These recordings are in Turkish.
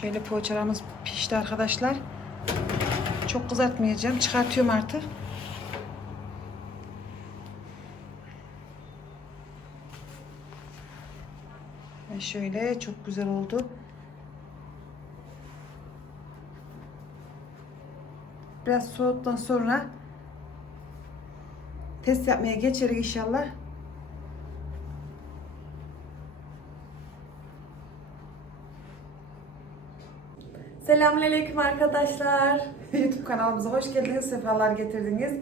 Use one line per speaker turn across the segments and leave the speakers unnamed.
Şöyle poğaçalarımız pişti arkadaşlar. Çok kızartmayacağım. Çıkartıyorum artık. Ve şöyle çok güzel oldu. Biraz soğuduktan sonra test yapmaya geçeriz inşallah.
Selamünaleyküm arkadaşlar.
YouTube kanalımıza hoş geldiniz, sefalar getirdiniz.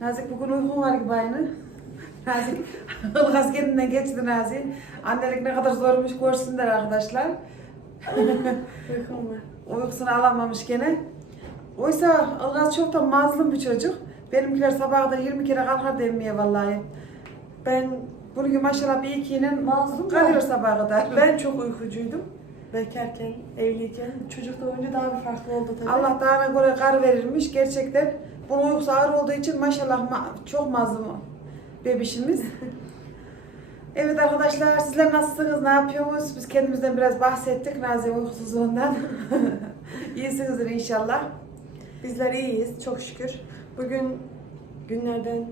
Nazik bugün uykun var gibi aynı. Nazik, Ilgaz kendinden geçti Nazik. Annelik ne kadar zormuş görsünler arkadaşlar.
Uykum var.
Uykusunu alamamış gene. Oysa Ilgaz çok da mazlum bir çocuk. Benimkiler sabaha kadar 20 kere kalkar demeye vallahi.
Ben
Bugün maşallah bir ikiyle
Mazlum
kalıyor sabaha kadar.
ben çok uykucuydum. Bekarken, evliyken. Çocuk doğunca daha bir farklı oldu tabii.
Allah dağına göre kar verilmiş. Gerçekten bunun uykusu ağır olduğu için maşallah ma- çok mazlum bebişimiz. evet arkadaşlar sizler nasılsınız? Ne yapıyorsunuz? Biz kendimizden biraz bahsettik Naziye uykusuzluğundan. İyisinizdir inşallah.
Bizler iyiyiz çok şükür. Bugün günlerden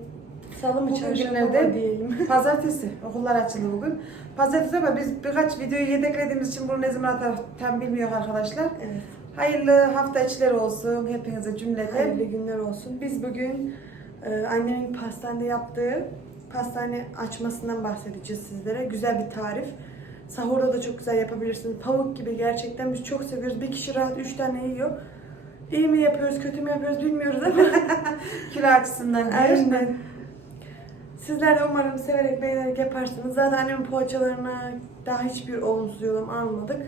salı mı
Bugün
mı diyelim.
Pazartesi. Okullar açıldı bugün. Pazartesi ama biz birkaç videoyu yedeklediğimiz için bunu ne zaman atar tam bilmiyor arkadaşlar.
Evet.
Hayırlı hafta içleri olsun hepinize cümleten.
Hayırlı günler olsun. Biz bugün e, annemin pastanede yaptığı pastane açmasından bahsedeceğiz sizlere. Güzel bir tarif. Sahurda da çok güzel yapabilirsiniz. Pamuk gibi gerçekten biz çok seviyoruz. Bir kişi rahat 3 tane yiyor. İyi mi yapıyoruz, kötü mü yapıyoruz bilmiyoruz ama
Kilo açısından.
Aynen. Sizler de umarım severek beğenerek yaparsınız. Zaten annemin poğaçalarına daha hiçbir olumsuz yorum almadık.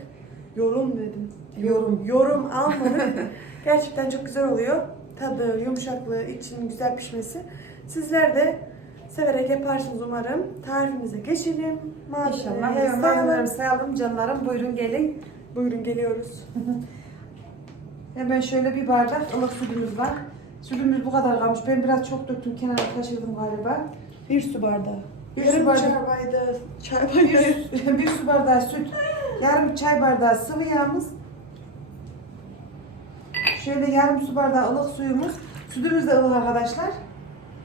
Yorum dedim.
Yorum.
Yorum almadık. Gerçekten çok güzel oluyor. Tadı, yumuşaklığı, için güzel pişmesi. Sizler de severek yaparsınız umarım. Tarifimize geçelim.
İnşallah. Hemen
sayalım.
malzemelerimi sayalım canlarım. Buyurun gelin.
Buyurun geliyoruz.
Hemen şöyle bir bardak ılık sütümüz var. Sütümüz bu kadar kalmış. Ben biraz çok döktüm. Kenara taşırdım galiba.
Bir su bardağı.
Bir
Yarım
su bardağı.
çay bardağı. Çay bardağı.
Bir, su bardağı süt. Yarım çay bardağı sıvı yağımız. Şöyle yarım su bardağı ılık suyumuz. Sütümüz de ılık arkadaşlar.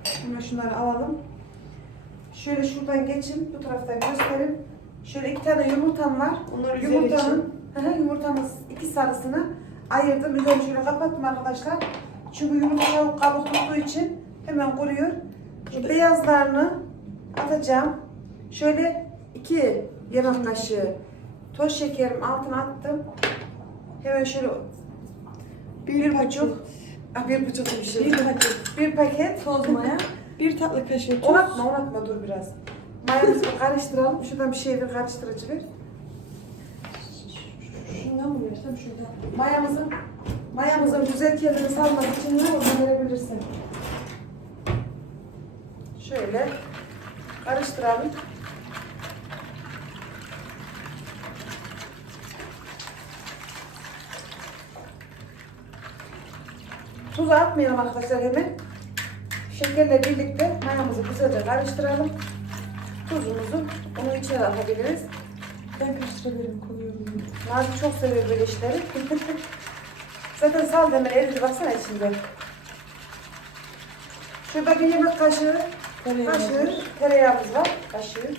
Hemen şunları alalım. Şöyle şuradan geçin. Bu taraftan göstereyim. Şöyle iki tane yumurtam var.
Onlar
Yumurtanın, yumurtamız iki sarısını ayırdım. Üzerini şöyle kapattım arkadaşlar. Çünkü yumurta çabuk kabuk tuttuğu için hemen kuruyor. Şu beyazlarını atacağım. Şöyle iki yemek kaşığı toz şekerim altına attım. Hemen şöyle bir, buçuk, ah, bir buçuk bir şey.
Bir paket
Bir paket
toz maya. Bir tatlı kaşığı tuz.
Onatma, onatma dur biraz. Mayamızı bir karıştıralım. Şuradan bir şey bir karıştırıcı ver.
Şundan mı versem şuradan?
Mayamızın mayamızın güzel kendini salmak için ne olur verebilirsin. Şöyle karıştıralım. Tuzu atmayalım arkadaşlar hemen. Şekerle birlikte mayamızı güzelce karıştıralım. Tuzumuzu onun içine atabiliriz.
Ben karıştırabilirim koyuyorum.
Nazik çok seviyor böyle işleri. Zaten sal hemen eridi baksana içinde. Şurada bir yemek kaşığı. Kaşığı tereyağımız var. Kaşığı.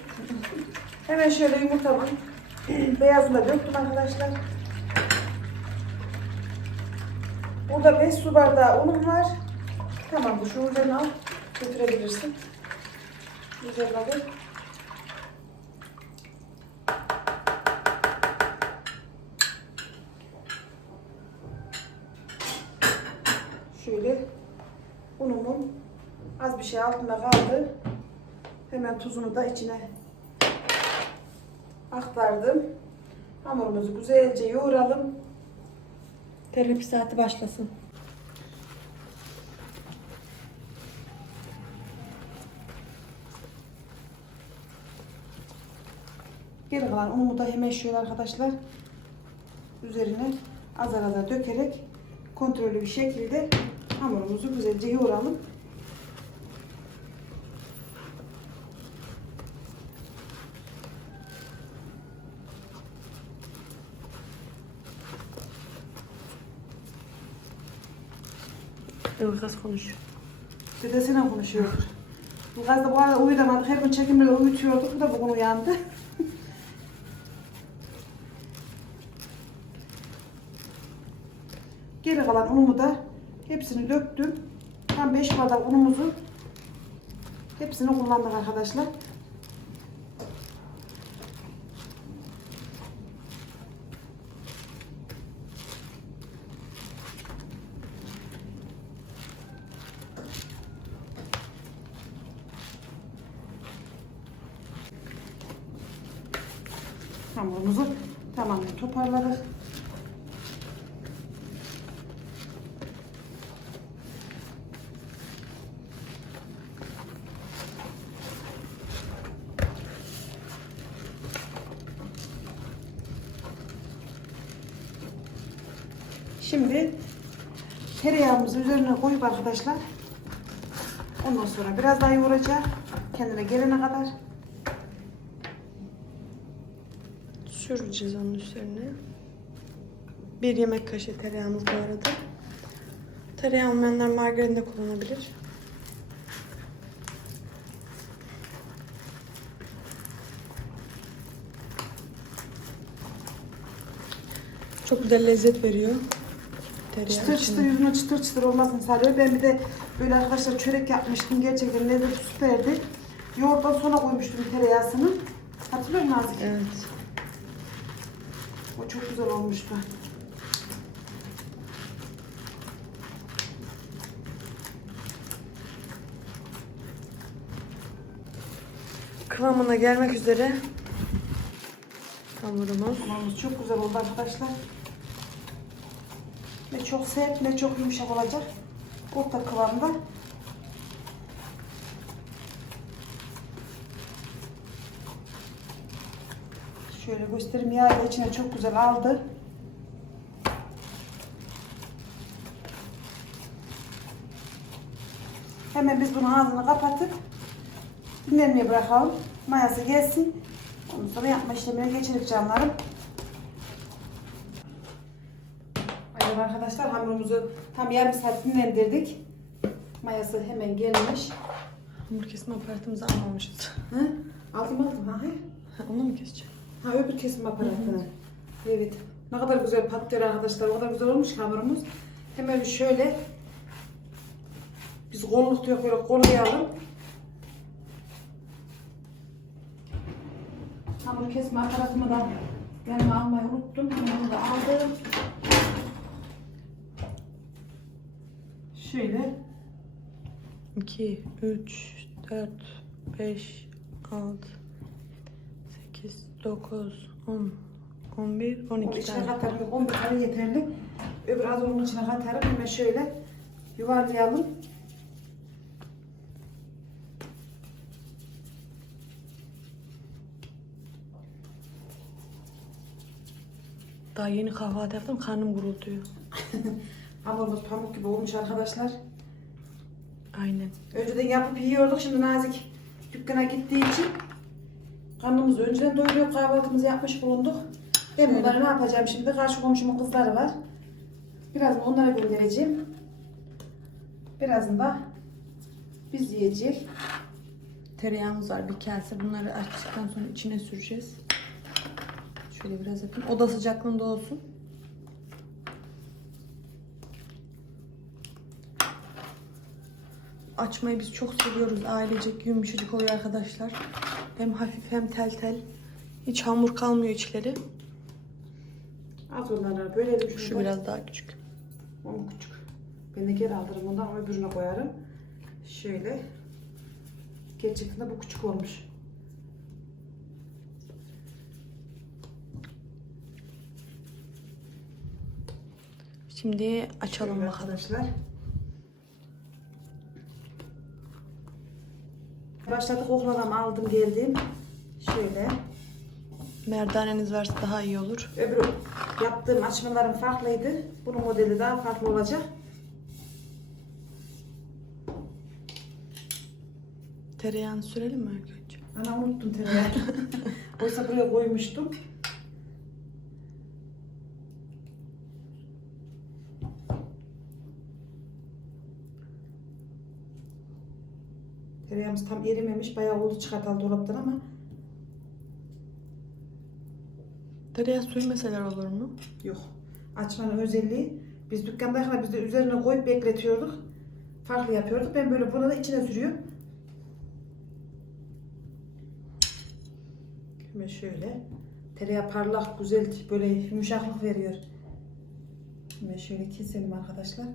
Hemen şöyle yumurtamın beyazını da döktüm arkadaşlar. Burada 5 su bardağı unum var. Tamamdır. Şu üzerine al. Götürebilirsin. Üzerine al. Şöyle unumun az bir şey altında kaldı. Hemen tuzunu da içine aktardım. Hamurumuzu güzelce yoğuralım.
Terapi saati başlasın.
Geri kalan unumu da hemen şöyle arkadaşlar üzerine azar azar dökerek kontrollü bir şekilde hamurumuzu güzelce yoğuralım.
Ilgaz konuşuyor.
Dedesiyle konuşuyordur. Ilgaz da bu arada uyuyamadı. Her gün çekimleri uyutuyorduk. Bu da bugün uyandı. Geri kalan unumu da hepsini döktüm. Tam 5 bardak unumuzu hepsini kullandık arkadaşlar. Hamurumuzu tamamen toparladık. Şimdi tereyağımızı üzerine koyup arkadaşlar ondan sonra biraz daha yoğuracak kendine gelene kadar.
Süreceğiz onun üzerine. Bir yemek kaşığı tereyağımız bu arada. Tereyağı olmayanlar margarin de kullanabilir. Çok güzel lezzet veriyor. Tereyağı
Çıtır
içinde.
çıtır yüzüne çıtır çıtır olmasını sağlıyor. Ben bir de böyle arkadaşlar çörek yapmıştım. Gerçekten lezzeti süperdi. Yoğurttan sonra koymuştum tereyağısını. Hatırlıyor musun Nazik?
Evet.
O çok güzel olmuştu.
Kıvamına gelmek üzere hamurumuz.
Hamurumuz çok güzel oldu arkadaşlar. Ne çok sert ne çok yumuşak olacak. Orta kıvamda. Şöyle göstereyim. Yağı da içine çok güzel aldı. Hemen biz bunun ağzını kapatıp dinlenmeye bırakalım. Mayası gelsin. Ondan sonra yapma işlemine geçelim canlarım. Evet arkadaşlar hamurumuzu tam yarım saat dinlendirdik. Mayası hemen gelmiş.
Hamur kesme aparatımızı almamışız.
Hı? Aldım aldım? Ha,
Onu mu keseceğim?
Ha öbür kesim aparatını. Evet. Ne kadar güzel patlıyor arkadaşlar. O kadar güzel olmuş hamurumuz. Hemen şöyle biz kolluk diyor böyle kollayalım. Hamur kesme aparatımı da yanıma almayı unuttum. Hemen onu da aldım. Şöyle
2, 3, 4, 5, 6, 8, 9, 10, 11,
Onun
12
içine
tane.
katarım. 11 tane yeterli. Öbür az onun içine katarım. Hemen şöyle yuvarlayalım.
Daha yeni kahvaltı yaptım karnım gurulduyor.
Hamurumuz pamuk gibi olmuş arkadaşlar.
Aynen.
Önceden yapıp yiyorduk. Şimdi Nazik dükkana gittiği için karnımızı önceden doyuruyor. Kahvaltımızı yapmış bulunduk. Ben bunları ne yapacağım şimdi? Karşı komşumun kızları var. Biraz onlara göndereceğim. Birazını da biz yiyeceğiz.
Tereyağımız var bir kase. Bunları açtıktan sonra içine süreceğiz. Şöyle biraz yapayım. Oda sıcaklığında olsun. Açmayı biz çok seviyoruz. Ailecek yumuşacık oluyor arkadaşlar. Hem hafif hem tel tel. Hiç hamur kalmıyor içleri.
Az onlara bölelim şunu.
Şu biraz daha küçük.
Onu küçük. Ben de geri alırım ondan ama öbürüne koyarım. Şöyle. Gerçekten de bu küçük olmuş.
Şimdi açalım
Şöyle
bakalım.
Arkadaşlar. Başladık okladım aldım geldim. Şöyle.
Merdaneniz varsa daha iyi olur.
Öbür yaptığım açmalarım farklıydı. Bunun modeli daha farklı olacak.
Tereyağını sürelim mi önce?
Ana unuttum tereyağı. Oysa buraya koymuştum. Tereyağımız tam erimemiş. Bayağı oldu çıkartalım dolaptan ama
Tereyağı sürmeseler olur mu?
yok. Açmanın özelliği biz dükkandayken biz de üzerine koyup bekletiyorduk. Farklı yapıyorduk. Ben böyle bunu da içine sürüyorum. Hemen şöyle. Tereyağı parlak, güzel, böyle yumuşaklık veriyor. Hemen şöyle keselim arkadaşlar.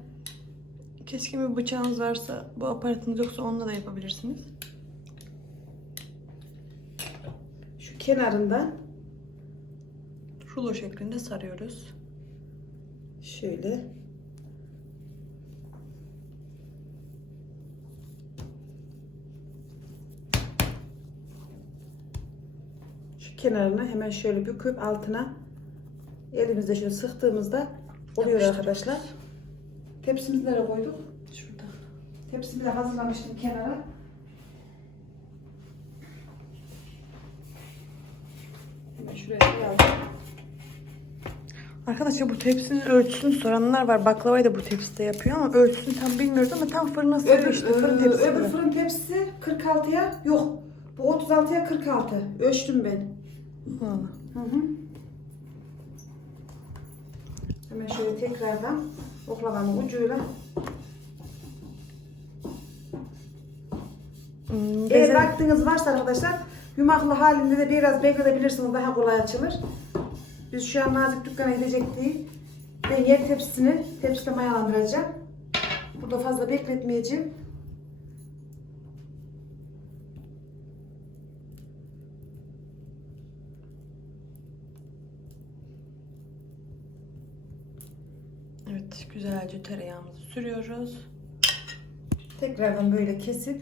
Keskin bir bıçağınız varsa, bu aparatınız yoksa onunla da yapabilirsiniz.
Şu kenarından
Rulo şeklinde sarıyoruz.
şöyle şu kenarına hemen şöyle büküp altına elimizde şöyle sıktığımızda oluyor arkadaşlar. Tepsimizi nereye koyduk?
Şurada.
Tepsimi de hazırlamıştım kenara. Hemen şuraya koyalım.
Arkadaşlar bu tepsinin ölçüsünü soranlar var. Baklavayı da bu tepside yapıyor ama ölçüsünü tam bilmiyoruz ama tam fırına
Öbür,
işte fırın tepsisi.
öbür
gibi.
fırın tepsisi 46'ya yok. Bu 36'ya 46. Ölçtüm ben.
Vallahi.
Hı hı. Hemen şöyle tekrardan oklavanın ucuyla.
Hmm,
Eğer vaktiniz varsa arkadaşlar yumaklı halinde de biraz bekletebilirsiniz daha kolay açılır. Biz şu an nazik dükkana gidecek değil. Ben yer tepsisini tepside mayalandıracağım. Burada fazla bekletmeyeceğim.
Evet güzelce tereyağımızı sürüyoruz.
Tekrardan böyle kesip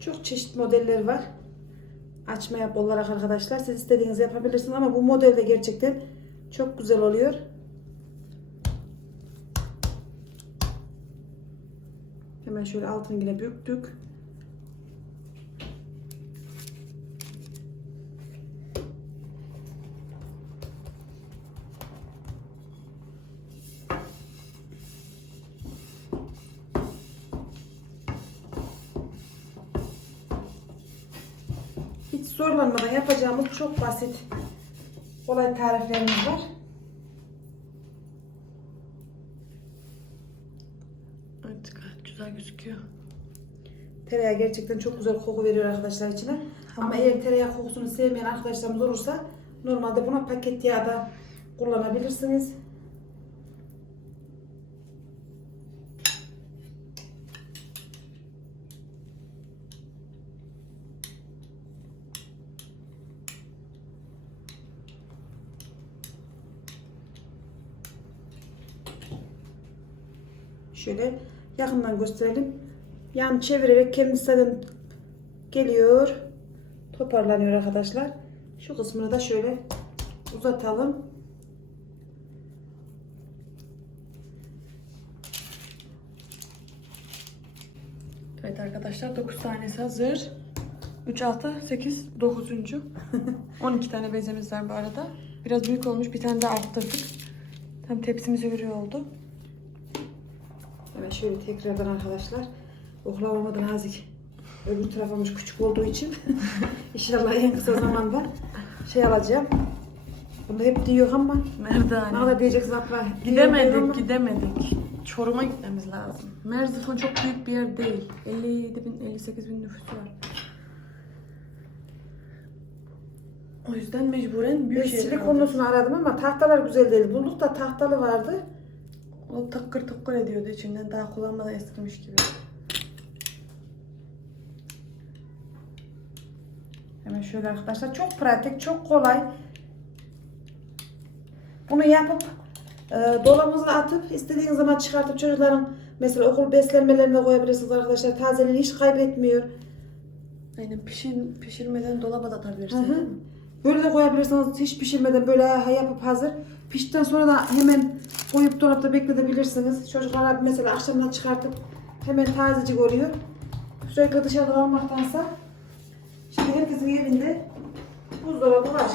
çok çeşit modeller var. Açma yap olarak arkadaşlar. Siz istediğinizi yapabilirsiniz ama bu model de gerçekten çok güzel oluyor. Hemen şöyle altını yine büktük. Hiç zorlanmadan yapacağımız çok basit kolay tariflerimiz var.
Evet gayet güzel gözüküyor.
Tereyağı gerçekten çok güzel koku veriyor arkadaşlar içine. Ama eğer tereyağı kokusunu sevmeyen arkadaşlarımız olursa normalde buna paket yağı da kullanabilirsiniz. Şöyle yakından gösterelim. Yan çevirerek kendisi zaten geliyor. Toparlanıyor arkadaşlar. Şu kısmını da şöyle uzatalım.
Evet arkadaşlar 9 tanesi hazır. 3, 6, 8, 9. 12 tane bezemiz var bu arada. Biraz büyük olmuş. Bir tane daha arttırdık. Tam tepsimize göre oldu.
Hemen şöyle tekrardan arkadaşlar. Oklavamı da nazik. Öbür tarafımız küçük olduğu için inşallah en kısa zamanda şey alacağım. Bunu hep diyor ama ne
Merdane.
kadar? Diyor, diyor ama-
Gidemedik, gidemedik. Çorum'a gitmemiz lazım. Merzifon çok büyük bir yer değil. 57 bin, 58 bin nüfusu var. O yüzden mecburen büyük şehir
silikonlusunu aradım ama tahtalar güzel değil. Bulduk da tahtalı vardı.
O takır takır ediyordu içinden. Daha kullanmadan eskimiş gibi.
Hemen şöyle arkadaşlar çok pratik, çok kolay. Bunu yapıp e, dolabınıza atıp istediğiniz zaman çıkartıp çocukların mesela okul beslenmelerine koyabilirsiniz arkadaşlar. Tazeliğini hiç kaybetmiyor.
Aynen pişir, pişirmeden dolaba da
Hı
atabilirsiniz.
hı.
mi?
Böyle de koyabilirsiniz hiç pişirmeden böyle yapıp hazır. Piştikten sonra da hemen koyup dolapta bekletebilirsiniz. Çocuklar mesela akşamdan çıkartıp hemen tazecik oluyor. Sürekli dışarıda almaktansa şimdi herkesin evinde Buzdolabı var.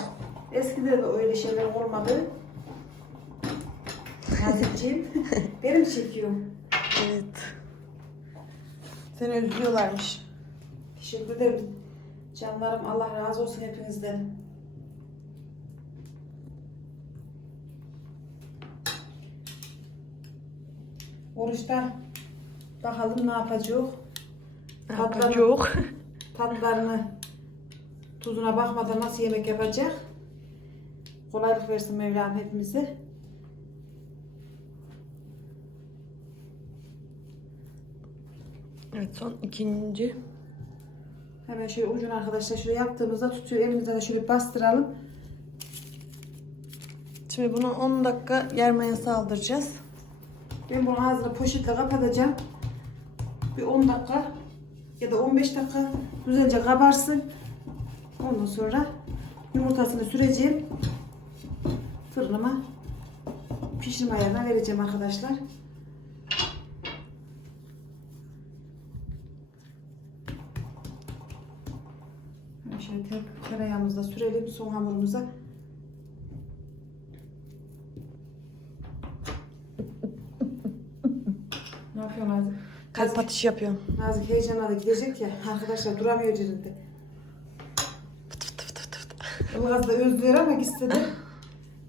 Eskide de öyle şeyler olmadı. Nazikciğim. Benim çekiyorum.
Evet. Seni özlüyorlarmış.
Teşekkür ederim. Canlarım Allah razı olsun hepinizden. Oruçta bakalım ne yapacak. Tatlarını,
Yok.
tatlarını tuzuna bakmadan nasıl yemek yapacak. Kolaylık versin Mevlam hepimize.
Evet son ikinci.
Hemen şöyle ucunu arkadaşlar şöyle yaptığımızda tutuyor. Elimizden de şöyle bastıralım.
Şimdi bunu 10 dakika yer mayası aldıracağız.
Ben bunu ağzını poşetle kapatacağım. Bir 10 dakika ya da 15 dakika güzelce kabarsın. Ondan sonra yumurtasını süreceğim. Fırınıma pişirme ayarına vereceğim arkadaşlar. Şöyle ter- tereyağımızı da sürelim son hamurumuza. Ne yapıyorsun Nazik?
Kalp atışı yapıyorum.
Nazik heyecana da gidecek ya. Arkadaşlar duramıyor yerinde.
Fıt fıt fıt fıt fıt.
Ilgaz da özlüyor ama istedi.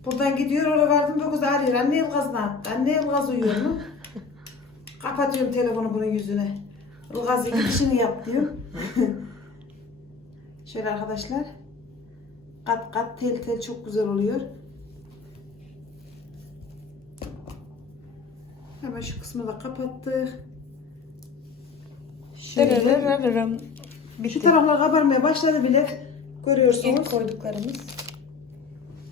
Buradan gidiyor oraya vardım dokuz arıyor. Anne Ilgaz ne yaptı? Anne Ilgaz uyuyor mu? Kapatıyorum telefonu bunun yüzüne. Ilgaz iki işini yap diyor. Şöyle arkadaşlar. Kat kat tel tel çok güzel oluyor. Hemen şu kısmı da kapattık. Şöyle.
Dırırırırırım.
Şu
Bitti.
taraflar kabarmaya başladı bile. Görüyorsunuz.
İlk koyduklarımız.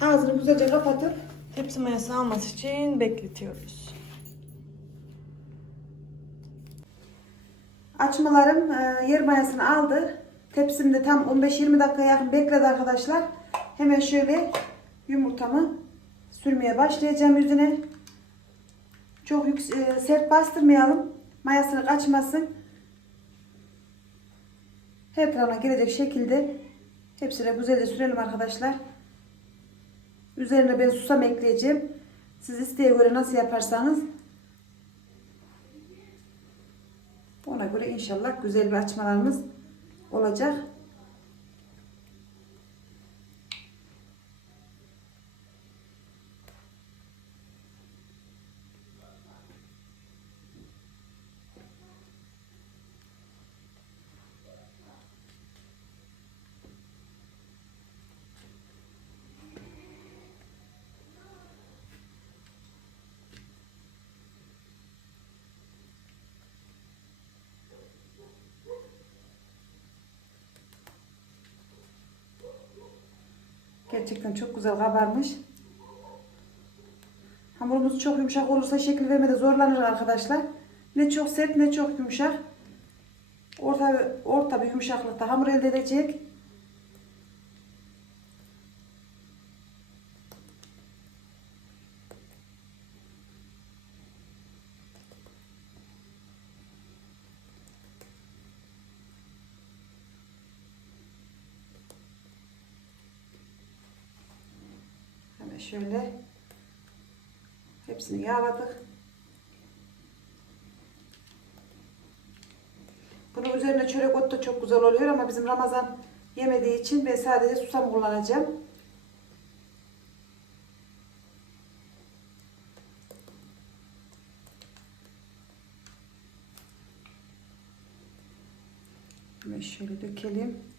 Ağzını güzelce kapatıp
Tepsi mayası alması için bekletiyoruz.
açmalarım e, yer mayasını aldı. Tepsimde tam 15-20 dakika yakın bekledi arkadaşlar. Hemen şöyle yumurtamı sürmeye başlayacağım yüzüne. Çok e, sert bastırmayalım. Mayasını kaçmasın. Her tarafına gelecek şekilde hepsine güzelce sürelim arkadaşlar. Üzerine ben susam ekleyeceğim. Siz isteğe göre nasıl yaparsanız ona göre inşallah güzel bir açmalarımız olacak. Gerçekten çok güzel kabarmış. Hamurumuz çok yumuşak olursa şekil vermede zorlanır arkadaşlar. Ne çok sert ne çok yumuşak. Orta, orta bir yumuşaklıkta hamur elde edecek. Hemen şöyle hepsini yağladık. Bunun üzerine çörek ot da çok güzel oluyor ama bizim Ramazan yemediği için ben sadece susam kullanacağım. Şöyle dökelim.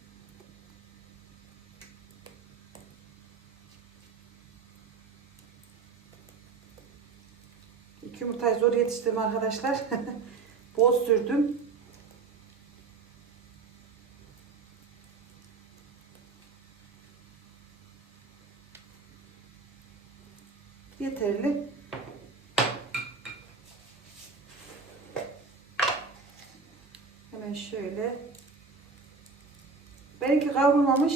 İki yumurtayı zor yetiştirdim arkadaşlar. Bol sürdüm. Yeterli. Hemen şöyle. Benimki kavrulmamış.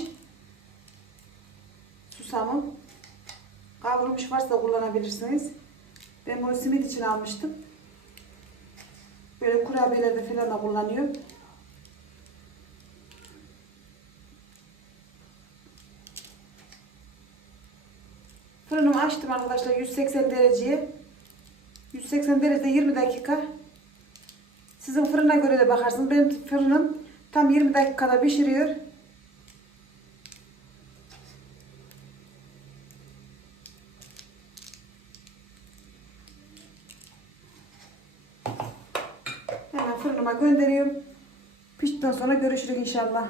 Susamım. Kavrulmuş varsa kullanabilirsiniz. Ben bunu için almıştım. Böyle kurabiyelerde falan da kullanıyorum. Fırınımı açtım arkadaşlar 180 dereceye. 180 derecede 20 dakika. Sizin fırına göre de bakarsınız. Benim fırınım tam 20 dakikada pişiriyor. Fırınıma gönderiyorum. Piştikten sonra görüşürüz inşallah.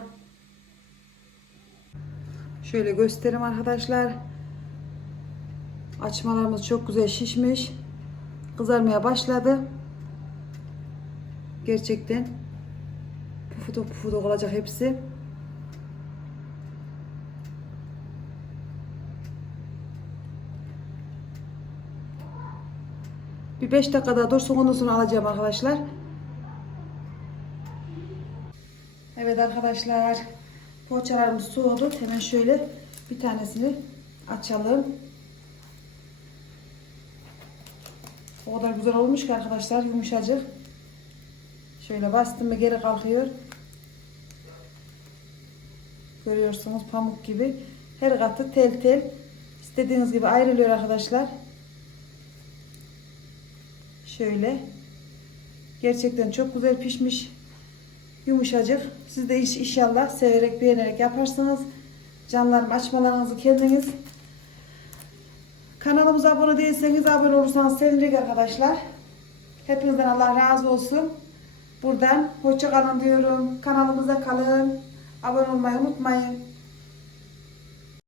Şöyle göstereyim arkadaşlar. Açmalarımız çok güzel şişmiş. Kızarmaya başladı. Gerçekten pufuduk pufuduk olacak hepsi. Bir 5 dakika daha dursun ondan sonra alacağım arkadaşlar. Evet arkadaşlar. Poğaçalarımız soğudu. Hemen şöyle bir tanesini açalım. O kadar güzel olmuş ki arkadaşlar yumuşacık. Şöyle bastım mı geri kalkıyor. Görüyorsunuz pamuk gibi. Her katı tel tel. İstediğiniz gibi ayrılıyor arkadaşlar. Şöyle. Gerçekten çok güzel pişmiş. Yumuşacık. Siz de inşallah severek beğenerek yaparsınız. Canlarım açmalarınızı kendiniz. Kanalımıza abone değilseniz abone olursanız sevinecek arkadaşlar. Hepinizden Allah razı olsun. Buradan hoşça kalın diyorum. Kanalımıza kalın. Abone olmayı unutmayın.